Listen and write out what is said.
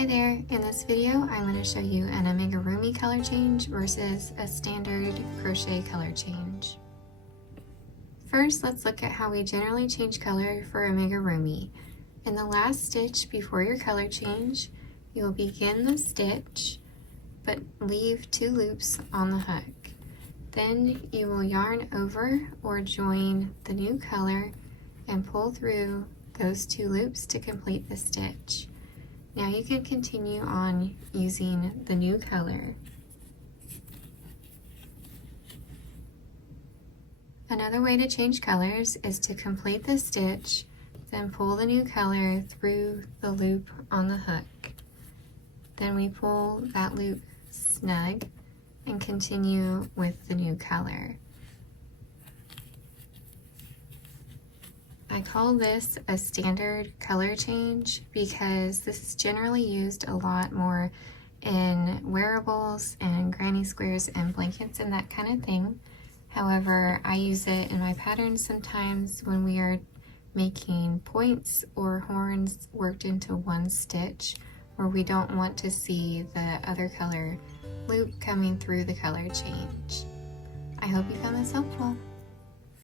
Hi there, in this video I'm going to show you an amigurumi color change versus a standard crochet color change. First, let's look at how we generally change color for amigurumi. In the last stitch before your color change, you will begin the stitch but leave 2 loops on the hook. Then you will yarn over or join the new color and pull through those 2 loops to complete the stitch. Now you can continue on using the new color. Another way to change colors is to complete the stitch, then pull the new color through the loop on the hook. Then we pull that loop snug and continue with the new color. I call this a standard color change because this is generally used a lot more in wearables and granny squares and blankets and that kind of thing. However, I use it in my patterns sometimes when we are making points or horns worked into one stitch where we don't want to see the other color loop coming through the color change. I hope you found this helpful.